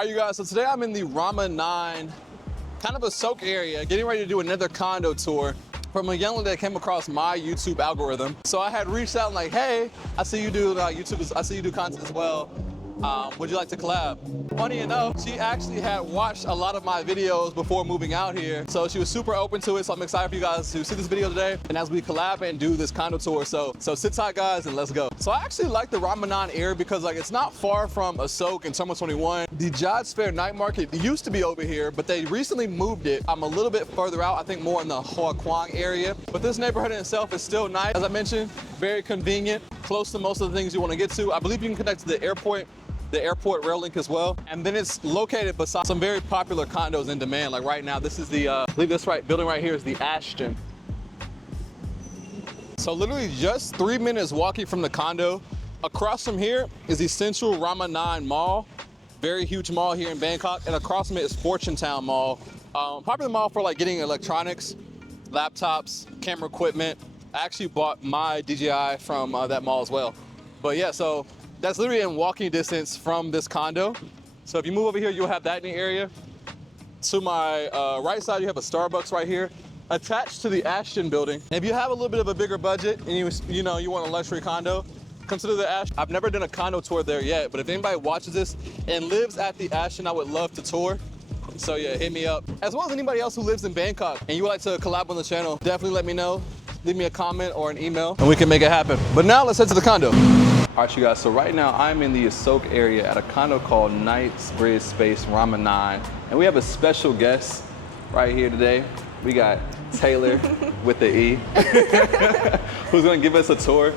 All right, you guys, so today I'm in the Rama 9, kind of a soak area, getting ready to do another condo tour from a young lady that came across my YouTube algorithm. So I had reached out and like, hey, I see you do YouTube, I see you do content as well. Would you like to collab? Funny enough, she actually had watched a lot of my videos before moving out here. So she was super open to it. So I'm excited for you guys to see this video today. And as we collab and do this condo tour. So sit tight guys and let's go. So I actually like the Ramadan area because like it's not far from a soak in Terminal 21. The Jod's Fair night market used to be over here, but they recently moved it. I'm a little bit further out, I think more in the Hoa Quang area. But this neighborhood in itself is still nice. As I mentioned, very convenient, close to most of the things you want to get to. I believe you can connect to the airport rail link as well. And then it's located beside some very popular condos in demand. Like right now, this is the, I believe this building right here is the Ashton. So literally just 3 minutes walking from the condo. Across from here is the Central Rama 9 Mall. Very huge mall here in Bangkok. And across from it is Fortune Town Mall. Popular mall for like getting electronics, laptops, camera equipment. I actually bought my DJI from that mall as well. But yeah, so that's literally in walking distance from this condo. So if you move over here, you'll have that in the area. To my right side, you have a Starbucks right here, attached to the Ashton building. If you have a little bit of a bigger budget and you want a luxury condo, consider the Ashton. I've never done a condo tour there yet, but if anybody watches this and lives at the Ashton, I would love to tour. So yeah, hit me up. As well as anybody else who lives in Bangkok and you would like to collab on the channel, definitely let me know. Leave me a comment or an email and we can make it happen. But now let's head to the condo. All right, you guys, so right now I'm in the Soak area at a condo called Knightsbridge Space Rama 9. And we have a special guest right here today. We got Taylor with the E, who's gonna give us a tour.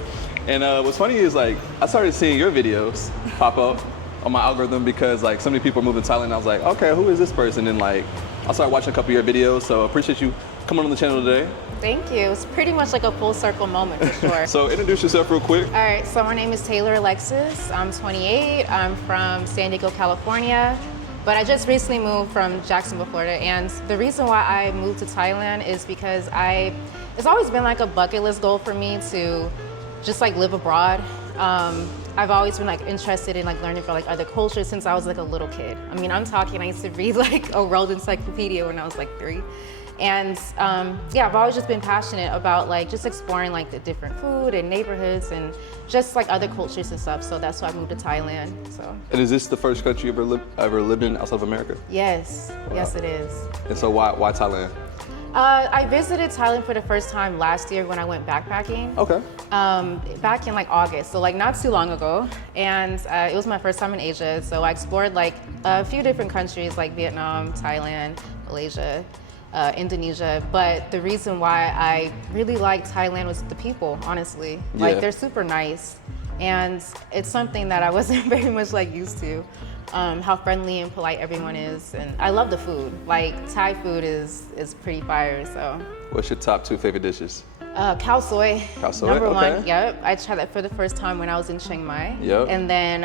And what's funny is like, I started seeing your videos pop up on my algorithm because like so many people are moving to Thailand. I was like, okay, who is this person? And like, I started watching a couple of your videos. So appreciate you coming on the channel today. Thank you. It's pretty much like a full circle moment for sure. So introduce yourself real quick. All right, so my name is Taylor Alexis. I'm 28. I'm from San Diego, California. But I just recently moved from Jacksonville, Florida. And the reason why I moved to Thailand is because it's always been like a bucket list goal for me to just like live abroad. I've always been like interested in like learning from like other cultures since I was like a little kid. I mean, I'm talking, I used to read like a world encyclopedia when I was like 3. And yeah, I've always just been passionate about like just exploring like the different food and neighborhoods and just like other cultures and stuff. So that's why I moved to Thailand. So. And is this the first country you ever lived in outside of America? Yes, wow. Yes it is. And so why Thailand? I visited Thailand for the first time last year when I went backpacking. Okay. Back in like August, so like not too long ago. And it was my first time in Asia. So I explored like a few different countries like Vietnam, Thailand, Malaysia. Indonesia, but the reason why I really liked Thailand was the people, honestly. Yeah. Like they're super nice, and it's something that I wasn't very much like used to, how friendly and polite everyone is, and I love the food. Like Thai food is pretty fire, so. What's your top 2 favorite dishes? Khao soy, Okay. number 1, yep. I tried that for the first time when I was in Chiang Mai. Yep. And then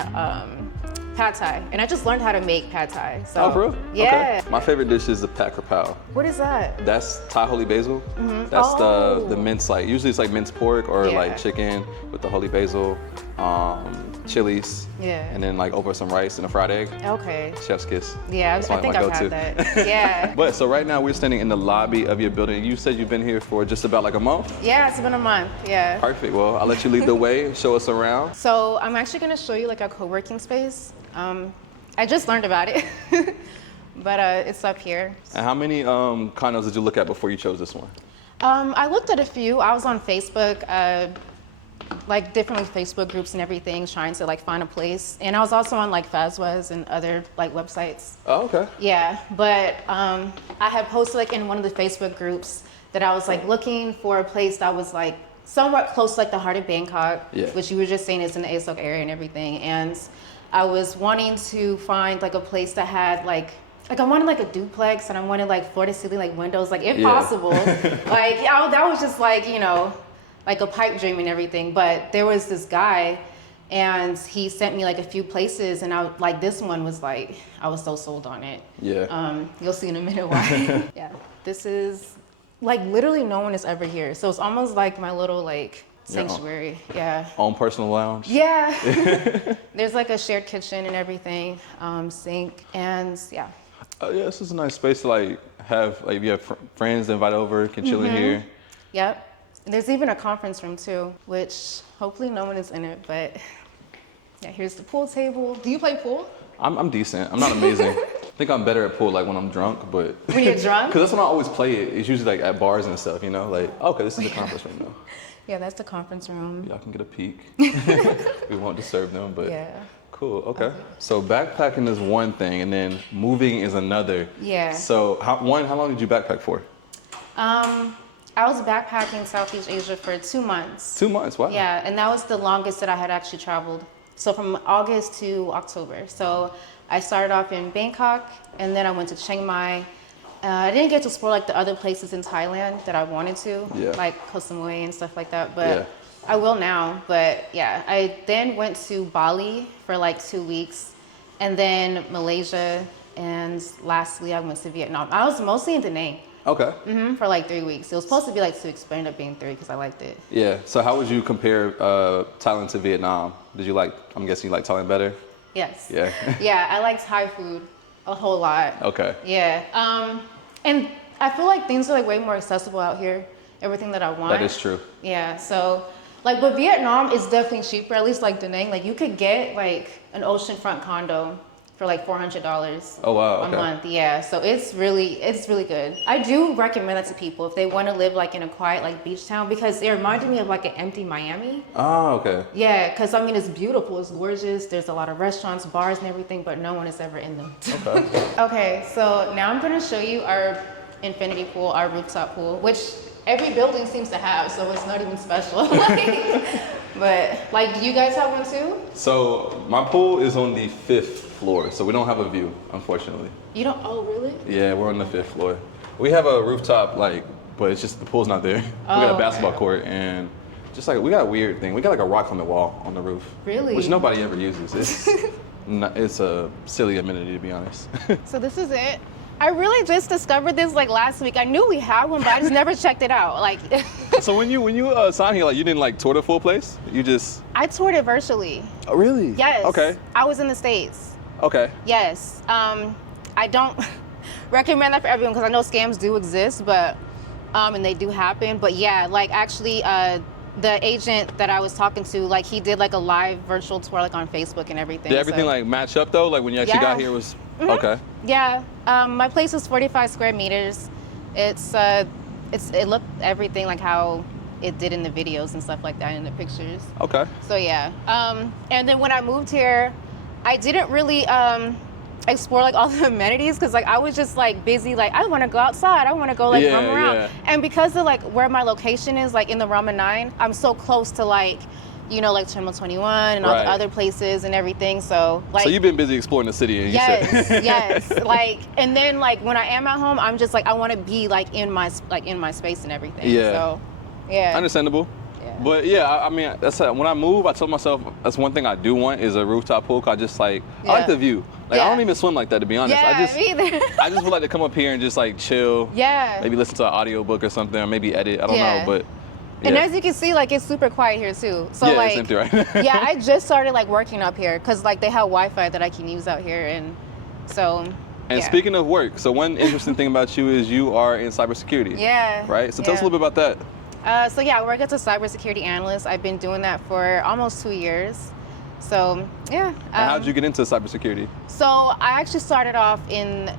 Pad Thai, and I just learned how to make Pad Thai. So, oh, for real? Yeah. Okay. My favorite dish is the Pat Krapao. What is that? That's Thai holy basil. Mm-hmm. That's the minced, like usually it's like minced pork or Yeah. like chicken with the holy basil, chilies, Yeah. and then like over some rice and a fried egg. Okay. Chef's kiss. Yeah, That's I think my I've go-to. had that. Yeah. But so right now we're standing in the lobby of your building. You said you've been here for just about like a month? Yeah, it's been a month, yeah. Perfect, well, I'll let you lead the way, show us around. So I'm actually gonna show you like a co-working space. I just learned about it, but it's up here. And how many condos did you look at before you chose this one? I looked at a few. I was on Facebook, like different like, Facebook groups and everything, trying to like find a place. And I was also on like Fazwaz and other like websites. Oh, okay. Yeah, but I had posted like in one of the Facebook groups that I was like looking for a place that was like somewhat close to like the heart of Bangkok, Yeah. which you were just saying is in the ASOC area and everything. And I was wanting to find like a place that had like I wanted like a duplex and I wanted like floor to ceiling like windows, like if possible. Like yeah, that was just like, you know, like a pipe dream and everything. But there was this guy and he sent me like a few places and I like this one was like, I was so sold on it. Yeah. You'll see in a minute why. Yeah. This is like literally no one is ever here. So it's almost like my little like sanctuary. Yeah. Own personal lounge. Yeah. There's like a shared kitchen and everything, sink, and yeah. Oh yeah, this is a nice space to like have like if you have friends to invite over, can chill in here. Yep. There's even a conference room too, which hopefully no one is in it, but yeah, here's the pool table. Do you play pool? I'm decent. I'm not amazing. I think I'm better at pool like when I'm drunk, but When you're drunk? because that's when I always play it. It's usually like at bars and stuff, you know, like okay, this is the conference room now. Yeah, that's the conference room. Y'all can get a peek. We won't disturb them, but Yeah. cool. Okay. So backpacking is one thing, and then moving is another. Yeah. So how long did you backpack for? I was backpacking Southeast Asia for 2 months. 2 months. Wow. Yeah, and that was the longest that I had actually traveled. So from August to October. So I started off in Bangkok, and then I went to Chiang Mai. I didn't get to explore like the other places in Thailand that I wanted to, Yeah. like Koh Samui and stuff like that. But Yeah. I will now. But yeah, I then went to Bali for like 2 weeks, and then Malaysia, and lastly I went to Vietnam. I was mostly in Da Nang. Okay. For like 3 weeks. It was supposed to be like 6, but ended up being 3 because I liked it. Yeah. So how would you compare Thailand to Vietnam? Did you like? I'm guessing you like Thailand better. Yes. Yeah. Yeah, I like Thai food a whole lot. Okay. Yeah. And I feel like things are like way more accessible out here. Everything that I want. That is true. Yeah. So like, but Vietnam is definitely cheaper. At least like Da Nang, like you could get like an oceanfront condo for like $400 Oh wow. a Okay. month. Yeah. So it's really good. I do recommend that to people if they want to live like in a quiet like beach town, because it reminded me of like an empty Miami. Oh okay. Yeah, because I mean it's beautiful, it's gorgeous. There's a lot of restaurants, bars, and everything, but no one is ever in them. Okay. Okay, so now I'm gonna show you our infinity pool, our rooftop pool, which every building seems to have, so it's not even special. But like, do you guys have one too? So my pool is on the 5th floor, so we don't have a view, unfortunately. You don't? Oh, really? Yeah, we're on the 5th floor. We have a rooftop, like, but it's just the pool's not there. We got a Oh, basketball okay. court, and just like we got a weird thing. We got like a rock on the wall on the roof. Really? Which nobody ever uses. It's a silly amenity, to be honest. So this is it. I really just discovered this like last week. I knew we had one, but I just never checked it out. Like, So when you signed here, like you didn't like tour the full place? You just I toured it virtually. Oh really? Yes. Okay. I was in the States. Okay. Yes. I don't recommend that for everyone because I know scams do exist, but and they do happen. But yeah, like actually, the agent that I was talking to, like he did like a live virtual tour like on Facebook and everything. Did everything so- like match up though? Like when you actually Yeah. got here was okay. Yeah. My place is 45 square meters. It looked everything like how it did in the videos and stuff like that in the pictures. Okay. So yeah. And then when I moved here, I didn't really explore like all the amenities because like I was just like busy, like I want to go outside, I want to go like Yeah, roam around. yeah. And because of like where my location is, like in the Rama 9, I'm so close to like, you know, like Terminal 21 and all Right. the other places and everything. So like, So you've been busy exploring the city, and you yes, said yes. Like, and then like when I am at home, I'm just like I want to be like in my space and everything. Yeah. So, yeah. Understandable. Yeah. But yeah, I mean, that's when I move, I told myself that's one thing I do want is a rooftop pool. 'Cause I just like I like Yeah. the view. Like I Yeah. don't even swim like that, to be honest. Yeah, I just me either. I just would like to come up here and just like chill. Yeah. Maybe listen to an audiobook or something, or maybe edit. I don't Yeah. know, but yeah. And as you can see, like it's super quiet here too. So yeah, like, it's empty right now. yeah, I just started like working up here because like they have Wi-Fi that I can use out here, and so. And yeah. speaking of work, so one interesting thing about you is you are in cybersecurity. Yeah. Right. So tell us a yeah. little bit about that. So yeah, I work as a cybersecurity analyst. I've been doing that for almost 2 years. So yeah. And how'd you get into cybersecurity? So I actually started off in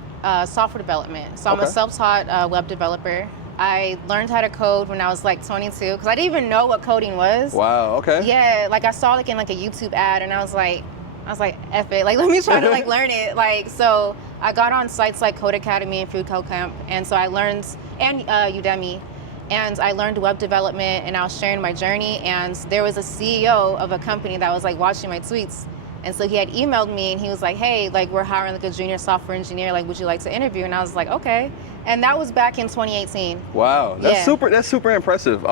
software development. So I'm a Okay. self-taught web developer. I learned how to code when I was like 22 because I didn't even know what coding was. Wow. Okay. Yeah, like I saw like in like a YouTube ad and I was like, F it, like let me try to like learn it. Like so I got on sites like Code Academy and Food Code Camp, and so I learned, and Udemy, and I learned web development, and I was sharing my journey, and there was a CEO of a company that was like watching my tweets. And so he had emailed me and he was like, hey, like we're hiring like a junior software engineer, like would you like to interview? And I was like, okay. And that was back in 2018 Wow. That's Yeah. That's super impressive.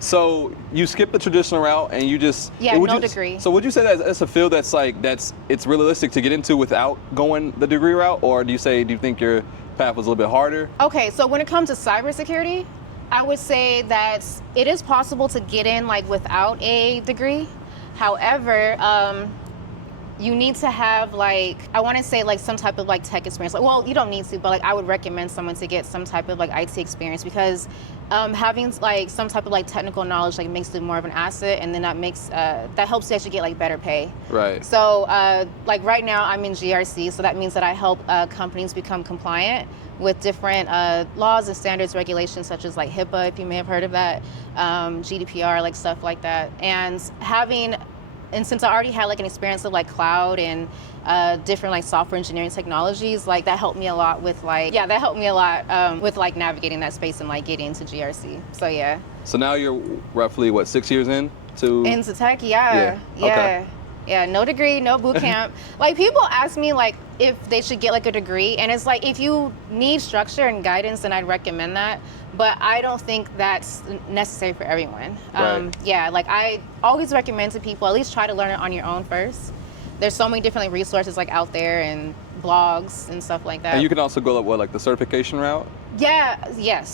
So you skip the traditional route and you just Yeah, would no you- degree. So would you say that's a field that's it's realistic to get into without going the degree route, or do you think your path was a little bit harder? Okay, so when it comes to cybersecurity, I would say that it is possible to get in like without a degree. However, you need to have like, I want to say like some type of like tech experience. Like, well, you don't need to, but like I would recommend someone to get some type of like IT experience, because having like some type of like technical knowledge like makes it more of an asset, and then that makes that helps you actually get like better pay. Right. So like right now I'm in GRC, so that means that I help companies become compliant with different laws and standards, regulations such as like HIPAA, if you may have heard of that, GDPR, like stuff like that. And since I already had like an experience of like cloud and different like software engineering technologies, like that helped me a lot with like, with like navigating that space and like getting into GRC. So yeah. So now you're roughly what, 6 years in to Into tech, yeah. Okay. Yeah, no degree, no boot camp. Like people ask me like if they should get like a degree, and it's like if you need structure and guidance, then I'd recommend that. But I don't think that's necessary for everyone. Right. Yeah, like I always recommend to people at least try to learn it on your own first. There's so many different like, resources like out there and blogs and stuff like that. And you can also go like the certification route? Yeah, yes.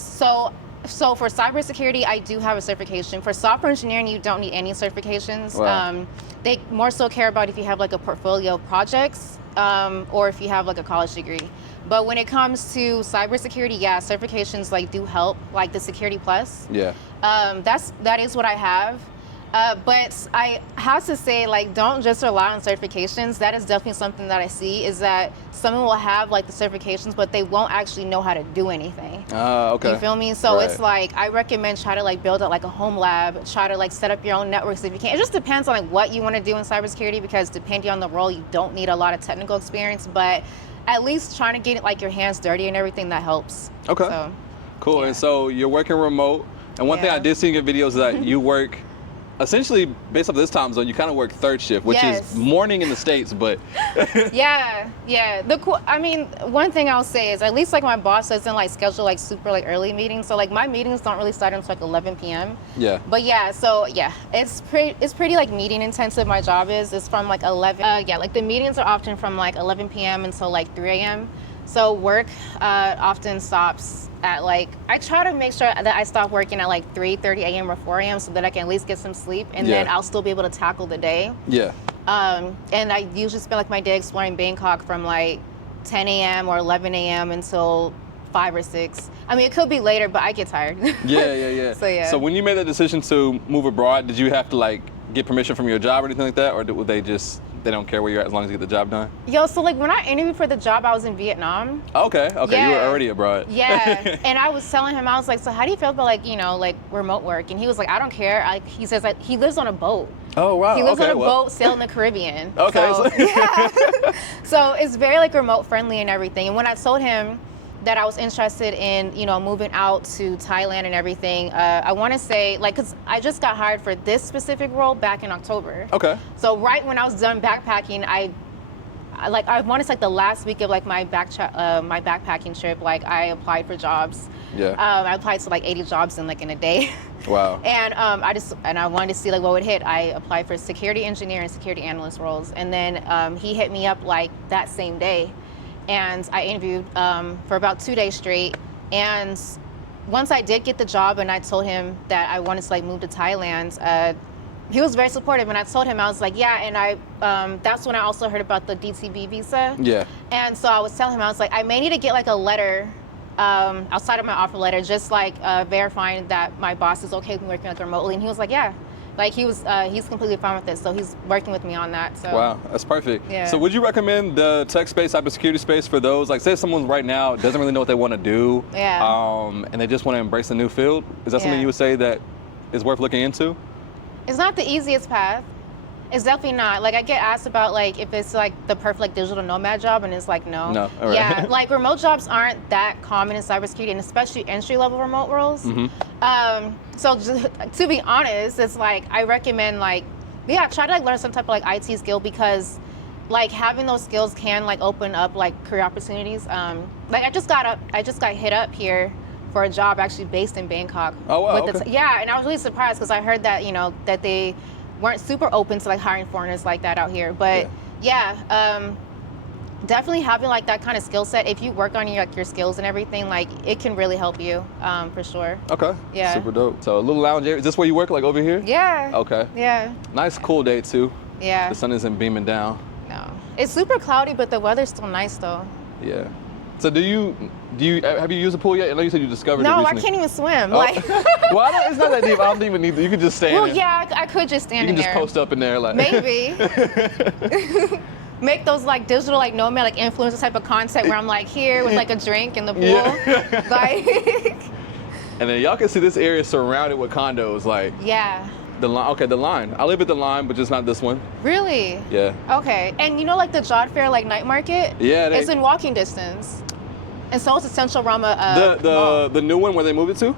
So for cybersecurity, I do have a certification. For software engineering, you don't need any certifications. Wow. They more so care about if you have like a portfolio of projects or if you have like a college degree. But when it comes to cybersecurity, yeah, certifications like do help, like the Security Plus. Yeah. That is what I have. But I have to say, like, don't just rely on certifications. That is definitely something that I see, is that someone will have like the certifications, but they won't actually know how to do anything. Okay. You feel me? So Right. it's like, I recommend try to like build out like a home lab, try to like set up your own networks if you can. It just depends on like what you want to do in cybersecurity, because depending on the role, you don't need a lot of technical experience, but at least trying to get like your hands dirty and everything, that helps. Okay. So, Cool. yeah. And so you're working remote. And one thing Yeah. I did see in your videos is that you work, essentially based off this time zone, you kind of work third shift, which Yes. is morning in the States, but Yeah. I mean, one thing I'll say is at least like my boss doesn't like schedule like super like early meetings. So like my meetings don't really start until like 11 p.m. yeah. But yeah, so yeah, it's pretty like meeting intensive. My job is. It's from like 11. Like the meetings are often from like 11 p.m. until like 3 a.m. So work often stops at like, I try to make sure that I stop working at like 3:30 a.m. or 4 a.m. so that I can at least get some sleep, and then Yeah. I'll still be able to tackle the day. Yeah. And I usually spend like my day exploring Bangkok from like 10 a.m. or 11 a.m. until 5 or 6. I mean, it could be later, but I get tired. Yeah. So yeah. So when you made that decision to move abroad, did you have to like get permission from your job or anything like that, or would they don't care where you're at as long as you get the job done? Yo, so like when I interviewed for the job, I was in Vietnam. Okay. Yeah. You were already abroad. Yeah, and I was telling him, I was like, so how do you feel about like, like remote work? And he was like, I don't care. He says that he lives on a boat. Oh wow. He lives okay, on a well. boat sailing the Caribbean. Okay. So, yeah. So it's very like remote friendly and everything. And when I told him that I was interested in, moving out to Thailand and everything, I want to say, like, because I just got hired for this specific role back in October. Okay. So right when I was done backpacking, I want to say like the last week of like my backpacking trip, like I applied for jobs. Yeah. I applied to like 80 jobs in a day. Wow. And I wanted to see like what would hit. I applied for security engineer and security analyst roles, and then he hit me up like that same day, and I interviewed for about 2 days straight. And once I did get the job, and I told him that I wanted to like move to Thailand, he was very supportive. And I told him, I was like, yeah, and that's when I also heard about the DTB visa. Yeah. And so I was telling him, I was like, I may need to get like a letter outside of my offer letter, just like verifying that my boss is okay with me working like remotely. And he was like, yeah, like he's completely fine with it. So he's working with me on that. So Wow, that's perfect. Yeah. So would you recommend the tech space, cybersecurity space for those, like say someone right now doesn't really know what they want to do, Yeah. and they just want to embrace a new field? Is that something Yeah. you would say that is worth looking into? It's not the easiest path. It's definitely not. Like I get asked about like if it's like the perfect like digital nomad job, and it's like no. No, all right. Yeah, like remote jobs aren't that common in cybersecurity, and especially entry level remote roles. Mm-hmm. So just, to be honest, it's like I recommend like try to like learn some type of like IT skill, because like having those skills can like open up like career opportunities. Like I just got hit up here for a job actually based in Bangkok. Oh wow. With Okay. yeah, and I was really surprised because I heard that that they weren't super open to like hiring foreigners like that out here. But definitely having like that kind of skill set, if you work on your skills and everything, like it can really help you for sure. Okay. Yeah. Super dope. So a little lounge area. Is this where you work, like over here? Yeah. Okay. Yeah. Nice cool day too. Yeah. The sun isn't beaming down. No. It's super cloudy, but the weather's still nice though. Yeah. So have you used a pool yet? I know you said you discovered it No, I recently. can't even swim. Oh. Like Well, it's not that deep. I don't even need to. You could just stand well, in. yeah, I could just stand You in can just there. post up in there like. Maybe. Make those like digital like nomad like influencer type of content where I'm like here with like a drink in the pool. Yeah. Like And then y'all can see this area surrounded with condos, like yeah. the line. Okay, the line. I live at the line, but just not this one. Really? Yeah. Okay. And you know like the Jod Fair like night market? Yeah. It's in walking distance. And so it's a Central Rama mall. The new one where they moved it to?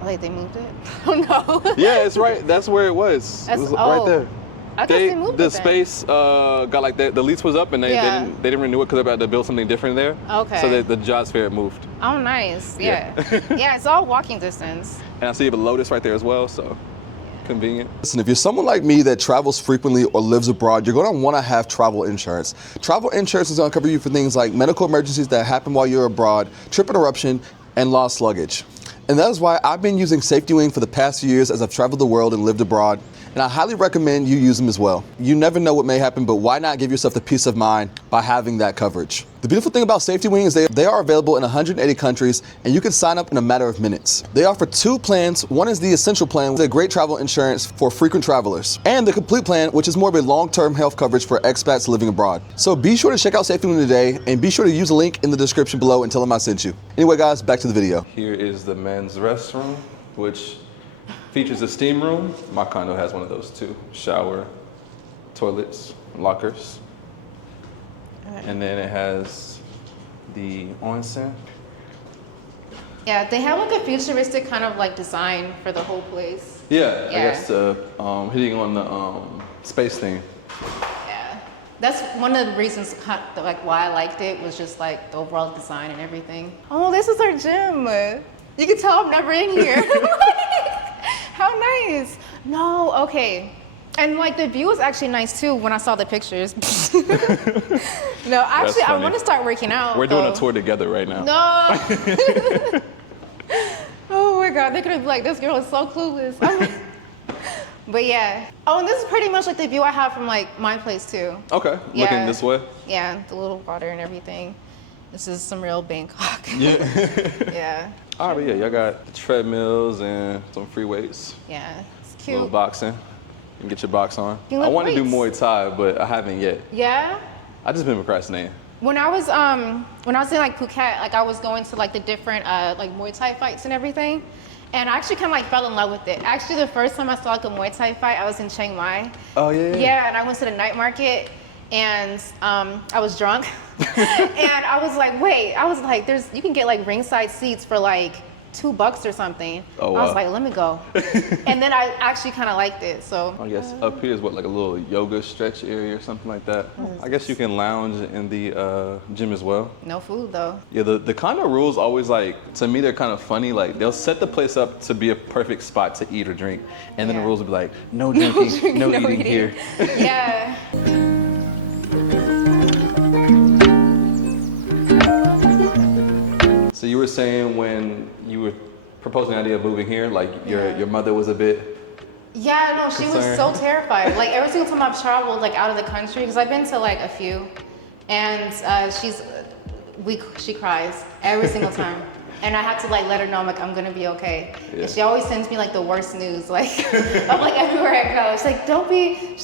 Oh, wait, they moved it? Oh no. Yeah, it's right. That's where it was. It was right there. I guess they moved the it then. space got like the lease was up and they didn't renew it because they had to build something different there. Okay. So the Jobs Fair moved. Oh, nice. Yeah. Yeah. Yeah, it's all walking distance. And I see you have a Lotus right there as well, so convenient. Listen, if you're someone like me that travels frequently or lives abroad, you're going to want to have travel insurance. Travel insurance is going to cover you for things like medical emergencies that happen while you're abroad, trip interruption, and lost luggage. And that is why I've been using Safety Wing for the past few years as I've traveled the world and lived abroad. And I highly recommend you use them as well. You never know what may happen, but why not give yourself the peace of mind by having that coverage? The beautiful thing about Safety Wing is they are available in 180 countries, and you can sign up in a matter of minutes. They offer two plans. One is the Essential Plan with a great travel insurance for frequent travelers, and the Complete Plan, which is more of a long-term health coverage for expats living abroad. So be sure to check out Safety Wing today, and be sure to use the link in the description below and tell them I sent you. Anyway, guys, back to the video. Here is the men's restroom, which features a steam room. My condo has one of those too. Shower, toilets, lockers. And then it has the onsen. Yeah, they have like a futuristic kind of like design for the whole place. Yeah, I Yeah. guess hitting on the space thing. Yeah. That's one of the reasons like why I liked it was just like the overall design and everything. Oh, this is our gym. You can tell I'm never in here. How nice. No, okay. And like the view was actually nice too when I saw the pictures. No, actually I want to start working out. We're doing a tour together right now. No. Oh my God, they're gonna be like, this girl is so clueless. But yeah. Oh, and this is pretty much like the view I have from like my place too. Okay, Yeah. looking this way. Yeah, the little water and everything. This is some real Bangkok. Yeah. Yeah. All right, but yeah, y'all got the treadmills and some free weights. Yeah, it's A cute. little boxing. You can get your box on. You I lift want to do weights. Muay Thai, but I haven't yet. Yeah. I just been procrastinating. When I was in like Phuket, like I was going to like the different like Muay Thai fights and everything, and I actually kind of like fell in love with it. Actually, the first time I saw like a Muay Thai fight, I was in Chiang Mai. Oh yeah. Yeah, and I went to the night market, and I was drunk, and I was like, wait, I was like, you can get like ringside seats for like $2 or something. Oh, I was wow. like, let me go. And then I actually kind of liked it. So I guess up here is what, like a little yoga stretch area or something like that. I guess you can lounge in the gym as well. no food though. Yeah, the condo rules always like, to me they're kind of funny. Like they'll set the place up to be a perfect spot to eat or drink. And then the Yeah. rules will be like, no drinking, no eating here. Yeah. So you were saying when you were proposing the idea of moving here, like your mother was a bit. Yeah, no, she was Concerned. so terrified. Like every single time I've traveled like out of the country, because I've been to like a few, and she cries every single time. And I have to like let her know I'm gonna be okay. Yeah. And she always sends me like the worst news, like of like everywhere I go. She's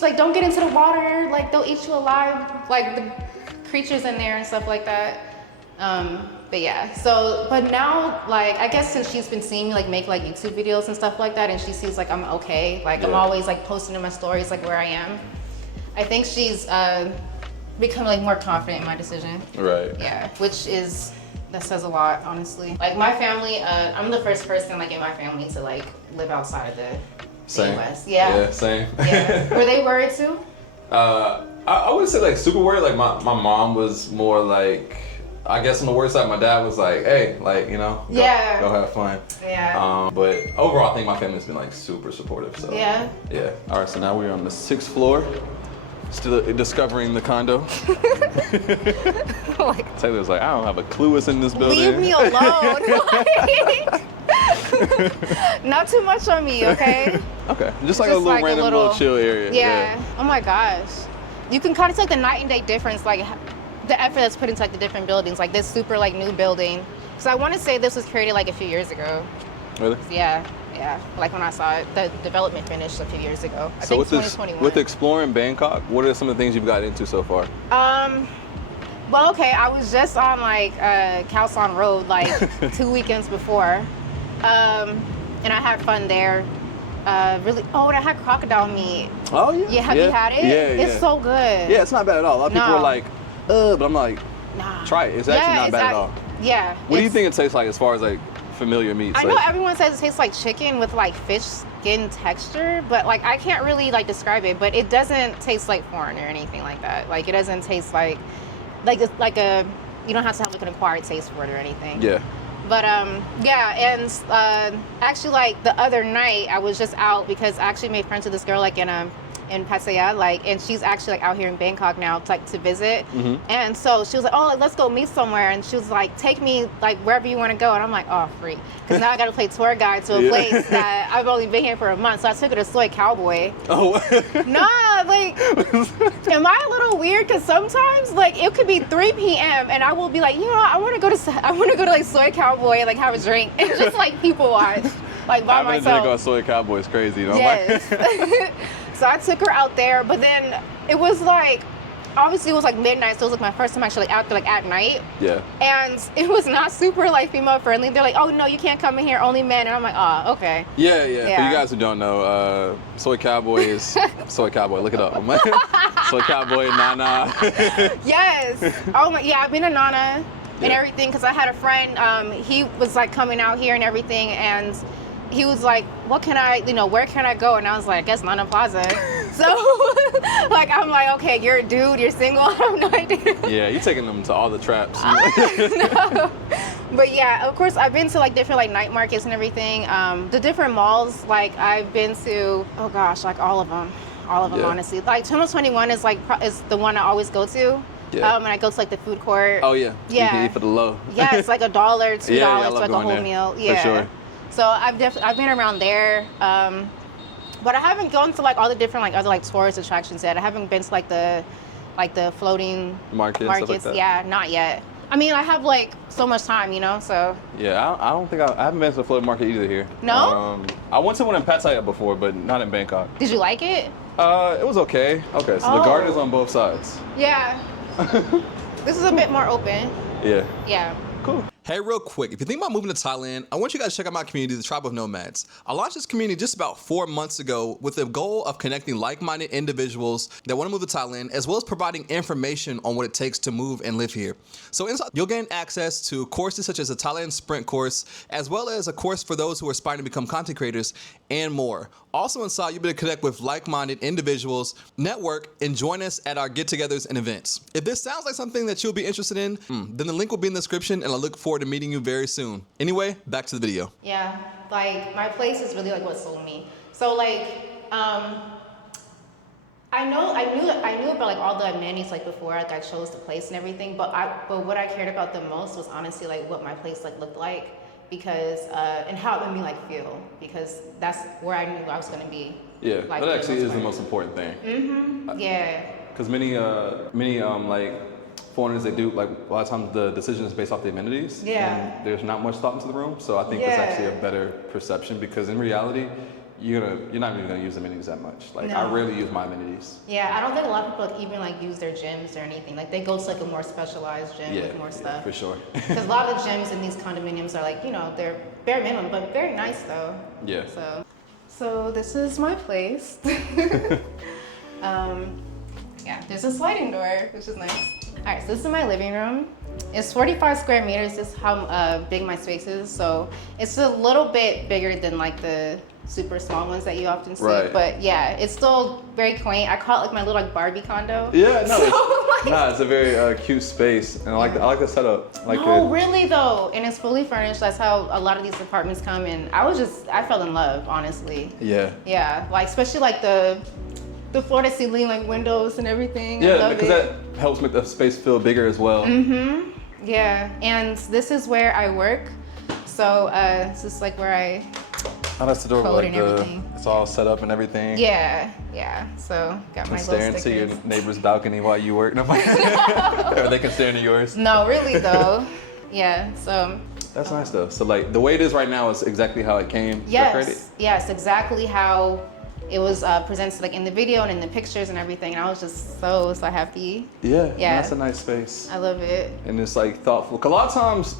like, don't get into the water, like they'll eat you alive, like the creatures in there and stuff like that. But yeah, so, but now, like, I guess since she's been seeing me like make like YouTube videos and stuff like that, and she sees like I'm okay, like I'm Yeah. always like posting in my stories like where I am, I think she's become like more confident in my decision. Right. Yeah, that says a lot, honestly. Like my family, I'm the first person like in my family to like live outside of the Same. US. Yeah. Yeah, same. Yeah. Were they worried too? I wouldn't say like super worried. Like my mom was more like, I guess on the worst side, my dad was like, hey, like, you know, go, Yeah. go have fun. Yeah. But overall, I think my family's been like super supportive. So Yeah. yeah. All right, so now we're on the 6th floor. Still discovering the condo. Like, Taylor's like, I don't have a clue what's in this building. leave me alone. Not too much on me, okay? Okay, just like Just a little like a random little chill area. Yeah. Oh my gosh. You can kind of take the night and day difference, like the effort that's put into like the different buildings, like this super like new building. So I want to say this was created like a few years ago. Really? Yeah. Like when I saw it, the development finished a few years ago. I So think with this, 2021. with exploring Bangkok, what are some of the things you've got into so far? Well, okay, I was just on like Khao San Road like 2 weekends before, and I had fun there. Really, and I had crocodile meat. Oh yeah. Yeah, have you had it? Yeah, It's so good. Yeah, it's not bad at all. A lot of people No. are like, but I'm like, Nah. try it. It's actually not bad at all. Yeah. What do you think it tastes like as far as like familiar meats? I know everyone says it tastes like chicken with like fish skin texture, but like I can't really like describe it. But it doesn't taste like foreign or anything like that. Like it doesn't taste like it's like a, you don't have to have like an acquired taste for it or anything. Yeah. But yeah, and actually like the other night I was just out because I actually made friends with this girl like in Pattaya, like, and she's actually like out here in Bangkok now, like to visit. Mm-hmm. And so she was like, oh, let's go meet somewhere. And she was like, take me like wherever you want to go. And I'm like, oh, free, because now I got to play tour guide to a place that I've only been here for a month. So I took her to Soy Cowboy. Oh. Nah, like, am I a little weird? Because sometimes like it could be 3 p.m. and I will be like, you know, I want to go to like Soy Cowboy and like have a drink and just like people watch, like by Having a myself. drink on Soy Cowboy is crazy, you know? Yes. So I took her out there, but then it was like, obviously it was like midnight, so it was like my first time actually out there like at night. Yeah. And it was not super like female friendly. They're like, oh no, you can't come in here, only men. And I'm like, oh, okay. Yeah. For Yeah. you guys who don't know, Soy Cowboy is Soy Cowboy. Look it up. Soy Cowboy, Nana. Yes. Oh my, yeah, I've been to Nana and everything because I had a friend, he was like coming out here and everything, and he was like, where can I go? And I was like, I guess Nana Plaza. So like, I'm like, okay, you're a dude, you're single, I have no idea. Yeah, you're taking them to all the traps. No. But yeah, of course, I've been to like different like night markets and everything. The different malls, like I've been to, oh gosh, like all of them, honestly. Like Terminal 21 is like is the one I always go to. Yeah. And I go to like the food court. Oh yeah. Yeah. You can eat for the low. Yeah, it's like $1, $2 Yeah, I for love like a going whole there, meal. for Yeah. sure. So I've been around there. But I haven't gone to like all the different like other like tourist attractions yet. I haven't been to like the floating Markets. markets. Stuff like that. Yeah, not yet. I mean, I have like so much time, you know, so. Yeah, I don't think I haven't been to the floating market either here. No? I went to one in Pattaya before, but not in Bangkok. Did you like it? It was okay. Okay, so the Oh. garden is on both sides. Yeah. This is a bit more open. Yeah. Yeah. Cool. Hey, real quick, if you think about moving to Thailand, I want you guys to check out my community, the Tribe of Nomads. I launched this community just about 4 months ago with the goal of connecting like-minded individuals that want to move to Thailand, as well as providing information on what it takes to move and live here. So inside, you'll gain access to courses such as a Thailand Sprint course, as well as a course for those who are aspiring to become content creators, and more. Also inside, you'll be able to connect with like-minded individuals, network, and join us at our get-togethers and events. If this sounds like something that you'll be interested in, then the link will be in the description, and I look forward to meeting you very soon. Anyway, back to the video. Yeah. Like my place is really like what sold me. So like, I knew about like all the amenities like before like I chose the place and everything, but what I cared about the most was honestly like what my place like looked like, because and how it made me like feel, because that's where I knew I was gonna be. Yeah, like, that for actually is the part. most important thing. Mm-hmm. Yeah. Because many like foreigners, they do like a lot of times the decision is based off the amenities. Yeah. And there's not much thought into the room, so I think that's actually a better perception, because in reality, you're not even gonna use amenities that much. Like I No. rarely use my amenities. Yeah, I don't think a lot of people like, even like use their gyms or anything. Like they go to like a more specialized gym with more stuff. For sure. Because a lot of the gyms in these condominiums are like, you know, they're bare minimum, but very nice though. Yeah. So this is my place. Yeah, there's a sliding door, which is nice. All right, so this is my living room. It's 45 square meters, is how big my space is. So it's a little bit bigger than like the super small ones that you often see. Right. But yeah, it's still very quaint. I call it like my little like Barbie condo. Yeah, no, So, it's a very cute space, and I like the setup. Like no, really though, and it's fully furnished. That's how a lot of these apartments come in. I fell in love, honestly. Yeah. Yeah, like especially like the the floor to ceiling like windows and everything. I Yeah, love because it. that helps make the space feel bigger as well. Yeah, and this is where I work. So this is like where I Oh, that's adorable. code Like and everything. it's all set up and everything. Yeah. So got my And little stare into stickers. your neighbor's balcony while you work. No, or they can stare into yours. No, really though. Yeah. So That's nice though. So like the way it is right now is exactly how it came decorated. yes, exactly how it was presented like in the video and in the pictures and everything. And I was just so happy. Yeah, Yeah. that's a nice space. I love it. And it's like thoughtful. 'Cause a lot of times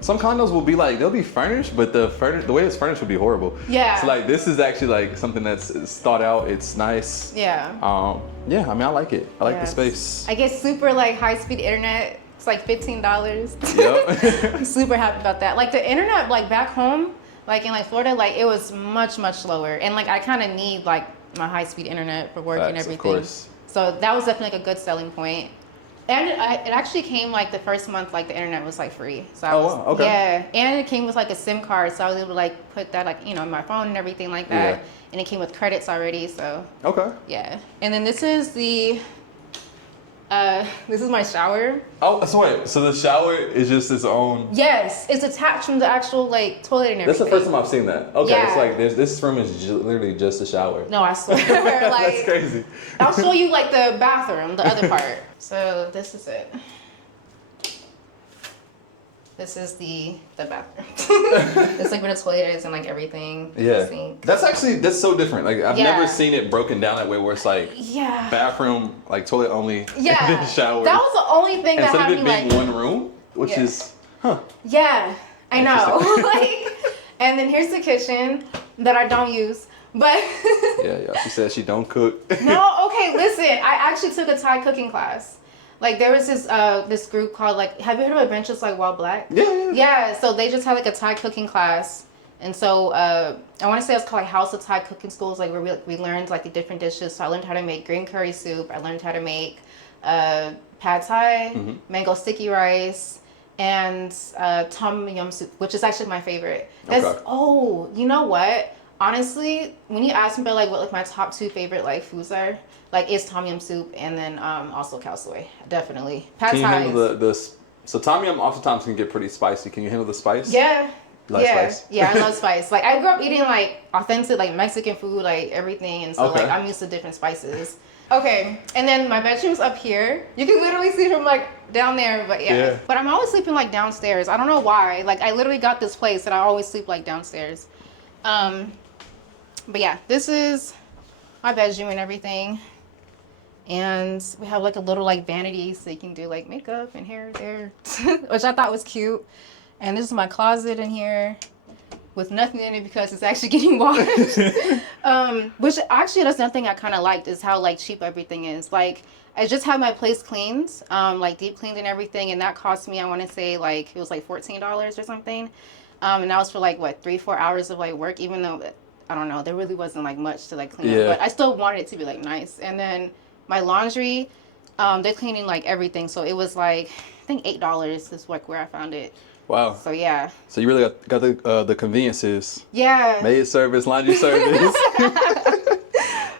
some condos will be like they'll be furnished, but the way it's furnished will be horrible. Yeah. So like this is actually like something that's thought out. It's nice. Yeah. Yeah. I mean, I like it. I like the Yes. space. I get super like high speed internet. It's like $15. Yep. I'm super happy about that. Like the internet, like back home, like in like Florida, like it was much slower, and like I kind of need like my high speed internet for work and Facts, of everything. course. So that was definitely like a good selling point. And it actually came like the first month, like the internet was like free. So I was, wow, okay. yeah, and it came with like a SIM card, so I was able to like put that like in my phone and everything like that. Yeah. And it came with credits already, so Okay. yeah. And then this is this is my shower. Oh, so wait. So the shower is just its own. Yes, it's attached from the actual like toilet and That's everything. the first time I've seen that. Okay, Yeah. it's like this room is literally just a shower. No, I swear. Like, That's crazy. I'll show you like the bathroom, the other part. So this is it. This is the bathroom. It's like where the toilet is and like everything. The Yeah, sink. that's so different. Like I've Yeah. never seen it broken down that way, where it's like Yeah. bathroom, like toilet only, Yeah. and then shower. That was the only thing that Instead had of me it being like. one room, which Yeah. is, huh? Yeah, I know. Interesting. Like, and then here's the kitchen that I don't use, but. Yeah. She said she don't cook. No, okay, listen. I actually took a Thai cooking class. Like there was this group called like, have you heard of Adventures like While Black? Yeah. Yeah, so they just had like a Thai cooking class, and so I want to say it's called like House of Thai Cooking Schools. Like where we learned like the different dishes. So I learned how to make green curry soup. I learned how to make pad Thai, mango sticky rice, and tom yum soup, which is actually my favorite. Okay. Oh, you know what? Honestly, when you ask me about like what like my top 2 favorite like foods are, like it's tom yum soup and then also khao soi, definitely. Pad Can you Thai. handle the so tom yum oftentimes can get pretty spicy. Can you handle the spice? Yeah. Love yeah. spice. Yeah, I love spice. Like I grew up eating like authentic like Mexican food, like everything, and so Okay. like I'm used to different spices. Okay, and then my bedroom's up here. You can literally see from like down there, but yeah. But I'm always sleeping like downstairs. I don't know why. Like I literally got this place that I always sleep like downstairs. But yeah, this is my bedroom and everything. And we have like a little like vanity so you can do like makeup and hair there, which I thought was cute. And this is my closet in here with nothing in it because it's actually getting washed. Which actually that's another thing I kind of liked is how like cheap everything is. Like I just had my place cleaned, like deep cleaned and everything, and that cost me, I want to say like it was like $14 or something. And that was for like what 3-4 hours of like work, even though I don't know, there really wasn't like much to like clean up, but I still wanted it to be like nice. And then my laundry, they're cleaning like everything, so it was like I think $8 is like where I found it. Wow. So yeah. So you really got the conveniences. Yeah. Maid service, laundry service.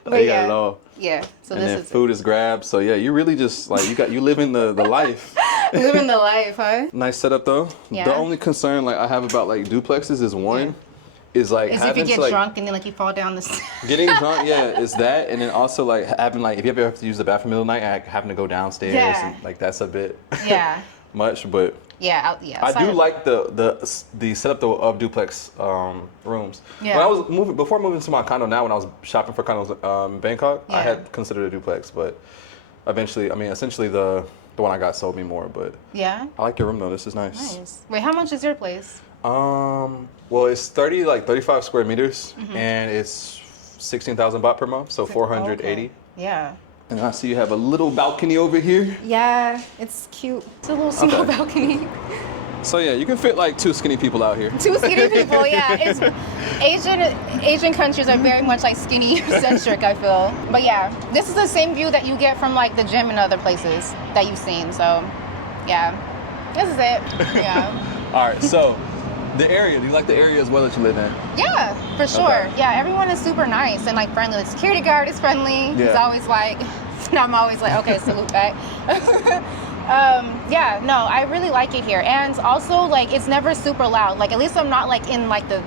But you yeah. got it all. Yeah. So And this then is food is grabbed. So yeah, you really just like you living the life. living the life, huh? Nice setup though. Yeah. The only concern like I have about like duplexes is one is like Is if having you get to like drunk and then like you fall down the stairs. getting drunk, yeah, is that, and then also like having like if you ever have to use the bathroom in the middle of the night, like, having to go downstairs Yeah. and like that's a bit Yeah. much, but Yeah. I do like the setup though of duplex rooms. Yeah. When I was before moving to my condo now, when I was shopping for condos in Bangkok, I Yeah. had considered a duplex, but eventually, I mean, essentially the one I got sold me more. But Yeah. I like your room though. This is nice. Nice. Wait, how much is your place? Well, it's 35 square meters, and it's 16,000 baht per month, so 480. Okay. Yeah. And I see you have a little balcony over here. Yeah, it's cute. It's a little single Okay. balcony. So yeah, you can fit like 2 skinny people out here. 2 skinny people, yeah. It's Asian countries are very much like skinny centric, I feel. But yeah, this is the same view that you get from like the gym and other places that you've seen. So yeah, this is it. Yeah. All right, so The area, do you like the area as well that you live in? Yeah, for sure. Okay. Yeah, everyone is super nice and like friendly. The security guard is friendly. He's Yeah. always like, I'm always like, okay, salute back. Yeah, no, I really like it here, and also like it's never super loud. Like at least I'm not like in like the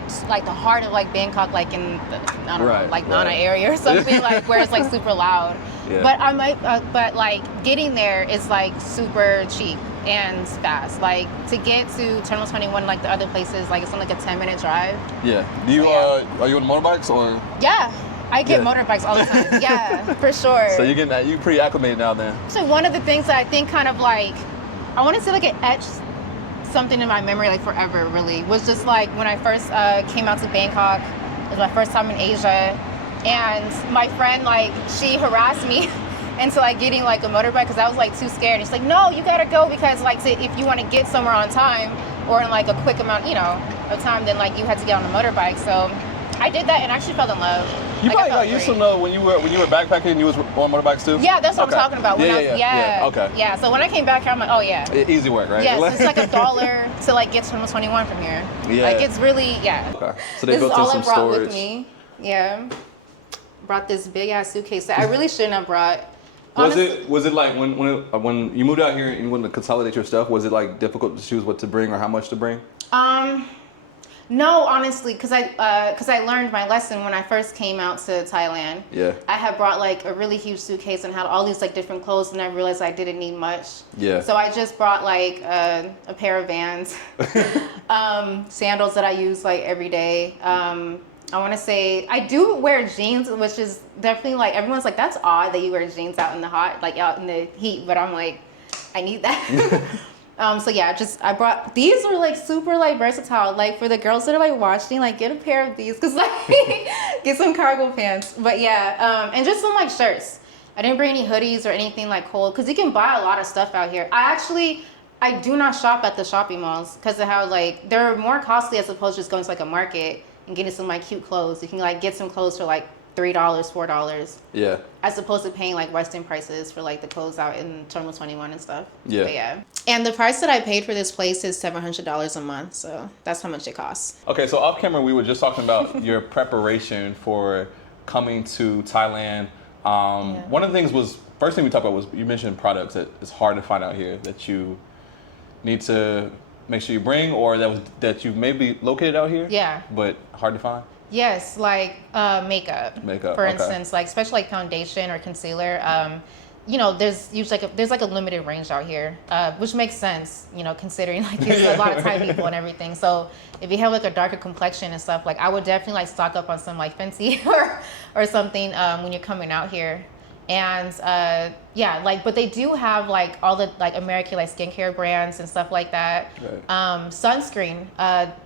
heart of like Bangkok, like in the, I don't know, like Nana area or something like where it's like super loud. Yeah. But I might, but like getting there is like super cheap and fast. Like to get to Terminal 21, like the other places, like it's on like a 10-minute drive. Yeah. Do you are you on motorbikes or? Yeah. I get Yeah. motorbikes all the time. Yeah, for sure. So you're getting that. You pretty acclimated now then. So one of the things that I think kind of like, I want to say like it etched something in my memory like forever really, was just like when I first came out to Bangkok. It was my first time in Asia. And my friend, like, she harassed me into like getting like a motorbike because I was like too scared. And she's like, no, you gotta go because like if you want to get somewhere on time or in like a quick amount, you know, of time, then like you had to get on a motorbike. So I did that and actually fell in love. You Like, I probably felt got used to great. know when you were backpacking, you was on motorbikes too. Yeah, that's what Okay. I'm talking about. When Yeah, I was, yeah. Okay. Yeah, so when I came back here, I'm like, oh yeah. Easy work, right? Yes, it's like $1 to like get to Terminal 21 from here. Yeah. Like it's really, yeah. Okay. So they This is built in all I some brought storage. with me. Yeah. Brought this big ass suitcase that I really shouldn't have brought. Was Honestly- it like when you moved out here and you wanted to consolidate your stuff? Was it like difficult to choose what to bring or how much to bring? No, honestly, because I learned my lesson when I first came out to Thailand. Yeah. I had brought like a really huge suitcase and had all these like different clothes, and I realized I didn't need much. Yeah. So I just brought like a pair of Vans, sandals that I use like every day. I want to say I do wear jeans, which is definitely like everyone's like that's odd that you wear jeans out in the hot, like out in the heat, but I'm like I need that. So yeah, I brought these are like super like versatile. Like for the girls that are like watching, like get a pair of these because like get some cargo pants. But yeah, and just some like shirts. I didn't bring any hoodies or anything like cold because you can buy a lot of stuff out here. I do not shop at the shopping malls because of how like they're more costly as opposed to just going to like a market and getting some like cute clothes. You can like get some clothes for like $3, $4. Yeah. As opposed to paying like Western prices for like the clothes out in Terminal 21 and stuff. Yeah. But yeah. And the price that I paid for this place is $700 a month. So that's how much it costs. Okay, so off camera we were just talking about your preparation for coming to Thailand. One of the things was first thing we talked about was you mentioned products that it's hard to find out here that you need to make sure you bring or that you maybe located out here. Yeah. But hard to find. Yes, like makeup. Makeup, for okay. instance, like especially like foundation or concealer. You know, there's usually there's like a limited range out here, which makes sense. You know, considering like there's a lot of Thai people and everything. So if you have like a darker complexion and stuff, like I would definitely like stock up on some like Fenty or something when you're coming out here. And yeah, like, but they do have like all the like American like skincare brands and stuff like that. Right. Sunscreen,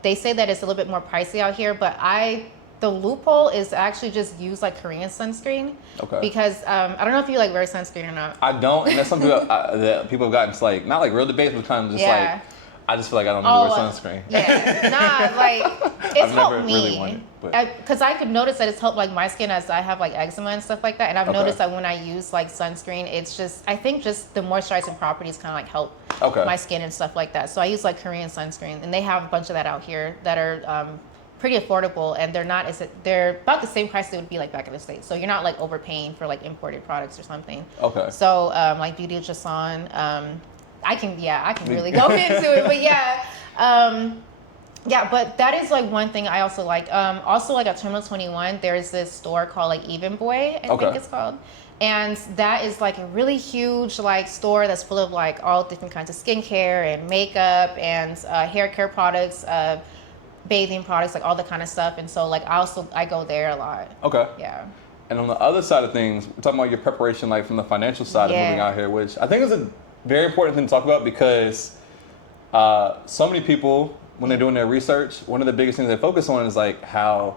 they say that it's a little bit more pricey out here, but the loophole is to actually just use like Korean sunscreen. Okay. Because I don't know if you like wear sunscreen or not. I don't, and that's something that people have gotten. It's like not like real debates, but kind of just Yeah. like I just feel like I don't need to wear sunscreen. Yeah, nah, like it's I've never helped me. really wanted, but- Because I could notice that it's helped like my skin as I have like eczema and stuff like that, and I've Okay. noticed that when I use like sunscreen, it's just I think just the moisturizing properties kind of like help Okay. my skin and stuff like that. So I use like Korean sunscreen, and they have a bunch of that out here that are pretty affordable, and they're about the same price they would be like back in the States. So you're not like overpaying for like imported products or something. Okay. So like Beauty Jason, I can really go into it, but yeah. Yeah, but that is like one thing I also like. Also like at Terminal 21, there's this store called like Even Boy, I think it's called. And that is like a really huge like store that's full of like all different kinds of skincare and makeup and hair care products, bathing products, like all the kind of stuff. And so like I go there a lot. Okay. Yeah. And on the other side of things, we're talking about your preparation, like from the financial side of moving out here, which I think is a very important thing to talk about because so many people, when they're doing their research, one of the biggest things they focus on is like how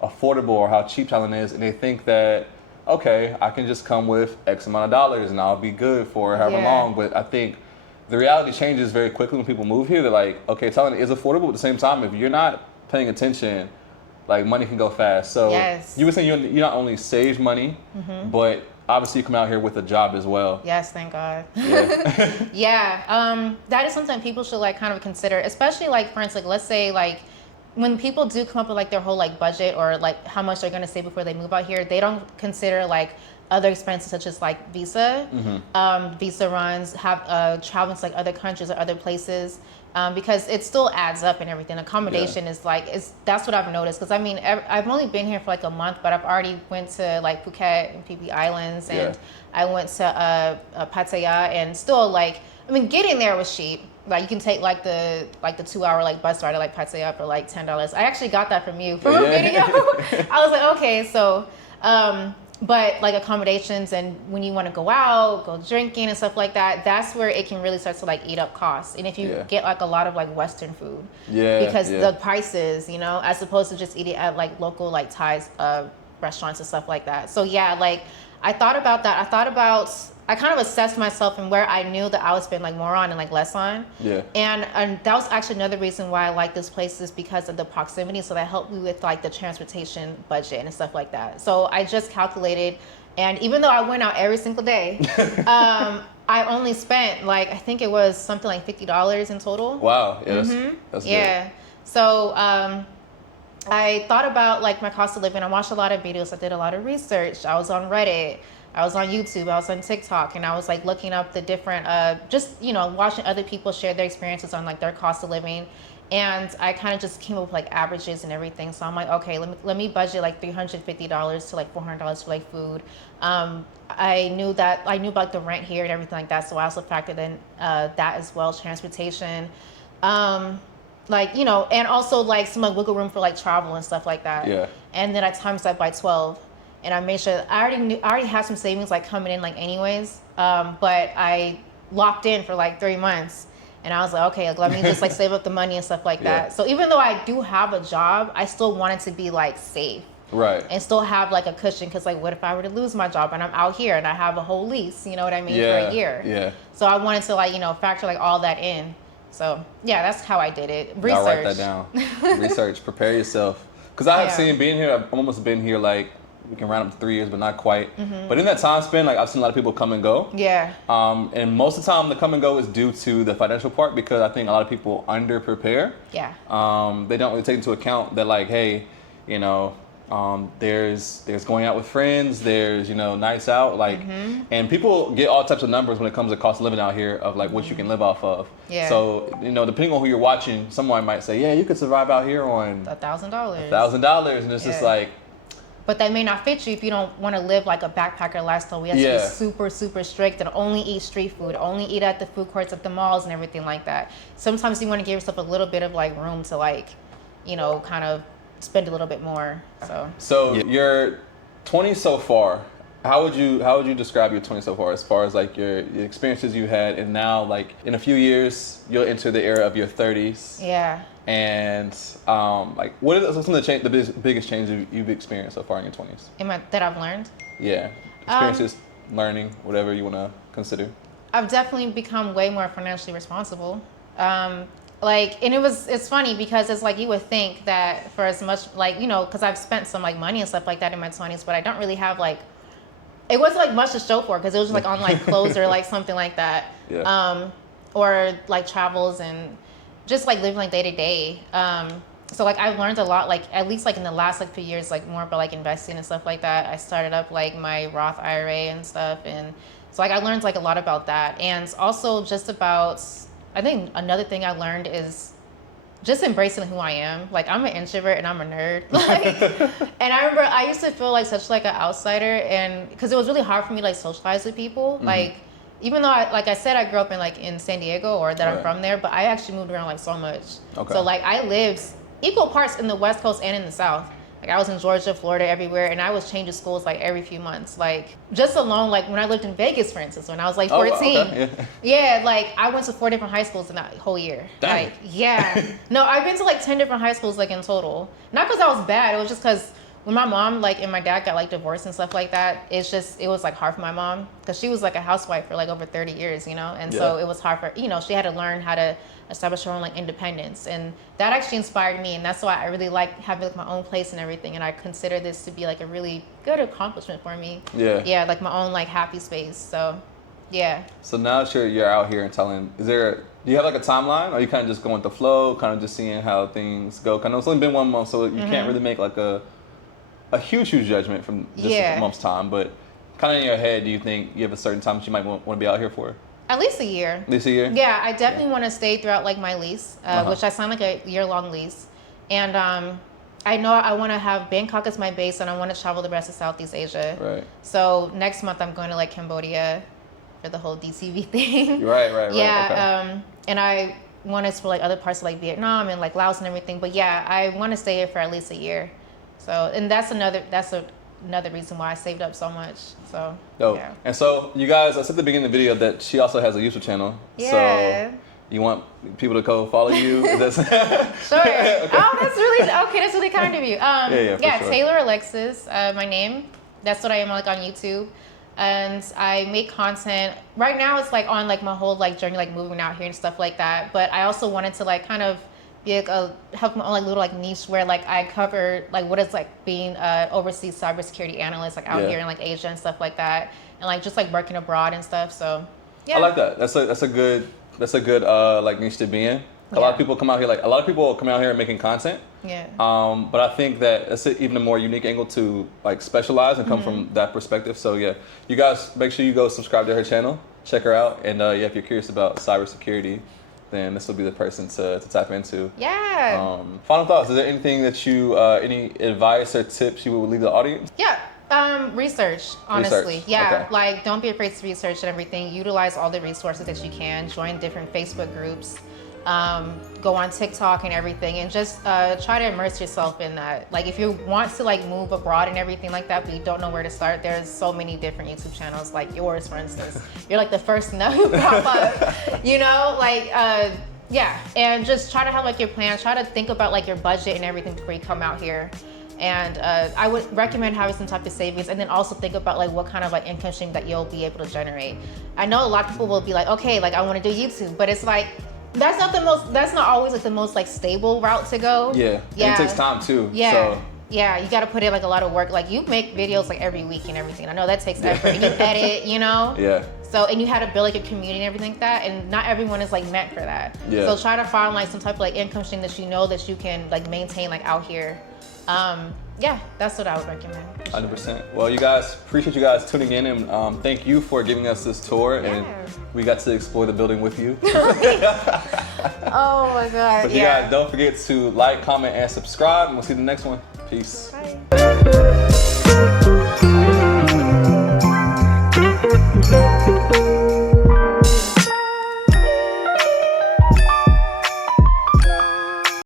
affordable or how cheap Thailand is, and they think that okay, I can just come with X amount of dollars and I'll be good for however long. But I think the reality changes very quickly when people move here. They're like, okay, Thailand is affordable, but at the same time, if you're not paying attention, like money can go fast. So you were saying you not only save money, but obviously you come out here with a job as well. Yes, thank God. Yeah. Yeah, that is something people should like kind of consider, especially like for instance, like, let's say like when people do come up with like their whole like budget or like how much they're gonna save before they move out here, they don't consider like other expenses such as like visa, visa runs, have traveling to like other countries or other places, because it still adds up and everything. Accommodation is like that's what I've noticed, because I mean I've only been here for like a month, but I've already went to like Phuket and Phi Phi Islands, and I went to Pattaya, and still like I mean getting there was cheap. Like you can take like the 2-hour like bus ride to like Pattaya for like $10. I actually got that from you from a video. I was like, okay, so but like accommodations and when you want to go out, go drinking and stuff like that, that's where it can really start to like eat up costs. And if you get like a lot of like Western food, because the prices, you know, as opposed to just eating at like local like Thai restaurants and stuff like that. So yeah, like I thought about that. I kind of assessed myself and where I knew that I would spend like more on and like less on. Yeah. And that was actually another reason why I like this place, is because of the proximity. So that helped me with like the transportation budget and stuff like that. So I just calculated, and even though I went out every single day, I only spent like, I think it was something like $50 in total. Wow. Yeah. That's yeah. Good. So I thought about like my cost of living. I watched a lot of videos. I did a lot of research. I was on Reddit. I was on YouTube, I was on TikTok, and I was like looking up the different, just, you know, watching other people share their experiences on like their cost of living. And I kind of just came up with like averages and everything. So I'm like, okay, let me budget like $350 to like $400 for like food. I knew about the rent here and everything like that. So I also factored in that as well, transportation. Like, you know, and also like some like wiggle room for like travel and stuff like that. Yeah. And then I times that by 12. And I made sure I already had some savings like coming in like anyways, but I locked in for like 3 months, and I was like, okay, like, let me just like save up the money and stuff like that. So even though I do have a job, I still wanted to be like safe, right? And still have like a cushion, because like what if I were to lose my job and I'm out here and I have a whole lease, you know what I mean, for a year? Yeah. So I wanted to like, you know, factor like all that in. So yeah, that's how I did it. Research. I'll write that down. Research. Prepare yourself. Because I have seen being here. I've almost been here like, we can round up to 3 years, but not quite. But in that time span, like I've seen a lot of people come and go. Yeah. And most of the time, the come and go is due to the financial part, because I think a lot of people under prepare. Yeah. They don't really take into account that, like, hey, you know, there's going out with friends, there's, you know, nights out, like, and people get all types of numbers when it comes to cost of living out here of like what you can live off of. Yeah. So, you know, depending on who you're watching, someone might say, yeah, you could survive out here on $1,000. $1,000, and it's just like. But that may not fit you if you don't want to live like a backpacker lifestyle. We have to be super, super strict and only eat street food, only eat at the food courts at the malls and everything like that. Sometimes you want to give yourself a little bit of like room to like, you know, kind of spend a little bit more. So your 20s so far, how would you describe your 20s so far as like your experiences you had, and now like in a few years you'll enter the era of your 30s. Yeah. And like, what are some of the biggest changes you've experienced so far in your 20s? That I've learned? Yeah, experiences, learning, whatever you want to consider. I've definitely become way more financially responsible. Like, and it's funny because it's like you would think that for as much, like, you know, because I've spent some like money and stuff like that in my 20s, but I don't really have like, it wasn't like much to show for, because it was just like on like clothes or like something like that. Yeah. Or like travels and just like living like day to day. So like I've learned a lot, like at least like in the last like few years, like more about like investing and stuff like that. I started up like my Roth IRA and stuff, and so like I learned like a lot about that. And also just about, I think another thing I learned is just embracing who I am. Like I'm an introvert and I'm a nerd. Like, and I remember I used to feel like such like an outsider, and because it was really hard for me to like socialize with people. Like even though like I said, I grew up in San Diego, or that I'm from there, but I actually moved around like so much. Okay. So like I lived equal parts in the West Coast and in the South. Like I was in Georgia, Florida, everywhere, and I was changing schools like every few months. Like just alone, like when I lived in Vegas, for instance, when I was like 14. Okay. Yeah, like I went to 4 different high schools in that whole year. Dang. Like, yeah. No, I've been to like 10 different high schools like in total. Not because I was bad, it was just because when my mom like and my dad got like divorced and stuff like that, it was like hard for my mom, because she was like a housewife for like over 30 years, you know, and so it was hard for, you know, she had to learn how to establish her own like independence, and that actually inspired me, and that's why I really like having like my own place and everything, and I consider this to be like a really good accomplishment for me. Yeah, like my own like happy space. So Yeah. So now that you're out here in Thailand, do you have like a timeline, or you kind of just going with the flow, kind of just seeing how things go? I know it's only been 1 month, so you can't really make like a huge judgment from just a month's time. But kind of in your head, do you think you have a certain time that you might want to be out here for? At least a year. At least a year? Yeah, I definitely want to stay throughout like my lease, which I signed like a year-long lease. And I know I want to have Bangkok as my base, and I want to travel the rest of Southeast Asia. Right. So next month I'm going to like Cambodia for the whole DCV thing. Right. Yeah. Okay. And I want to explore like other parts of like Vietnam and like Laos and everything. But yeah, I want to stay here for at least a year. So, and that's another reason why I saved up so much. So, dope. Yeah. And so you guys, I said at the beginning of the video that she also has a YouTube channel. Yeah. So you want people to go follow you? Sure. Okay. Oh, that's really kind of you. For sure. Taylor Alexis, my name. That's what I am like on YouTube. And I make content. Right now it's like on like my whole like journey, like moving out here and stuff like that. But I also wanted to like kind of be like have my own like little like niche where like I cover like what it's like being overseas cybersecurity analyst like out here in like Asia and stuff like that, and like just like working abroad and stuff. So yeah. I like that. That's a good like niche to be in. A lot of people come out here making content. Yeah. But I think that it's even a more unique angle to like specialize and come from that perspective. So yeah, you guys make sure you go subscribe to her channel, check her out, and if you're curious about cybersecurity, then this will be the person to tap into. Yeah. Final thoughts. Is there anything that any advice or tips you would leave the audience? Yeah. Research, honestly. Research. Yeah. Okay. Like, don't be afraid to research and everything. Utilize all the resources that you can. Join different Facebook groups. Go on TikTok and everything, and just try to immerse yourself in that. Like, if you want to like move abroad and everything like that, but you don't know where to start, there's so many different YouTube channels, like yours, for instance. You're like the first to know who pop up. You know, like yeah. And just try to have like your plan. Try to think about like your budget and everything before you come out here. And I would recommend having some type of savings, and then also think about like what kind of like income stream that you'll be able to generate. I know a lot of people will be like, okay, like I want to do YouTube, but it's like that's not always like the most like stable route to go. Yeah. And it takes time too. Yeah. So. Yeah, you got to put in like a lot of work. Like you make videos like every week and everything. I know that takes effort. And you edit, you know. Yeah. So, and you had to build like a community and everything like that, and not everyone is like meant for that. Yeah. So try to find like some type of like income stream that you know that you can like maintain like out here. Yeah, that's what I would recommend. 100%. Well, you guys, appreciate you guys tuning in, and thank you for giving us this tour, and we got to explore the building with you. Oh my God. But you guys, don't forget to like, comment, and subscribe, and we'll see you in the next one. Peace. Bye.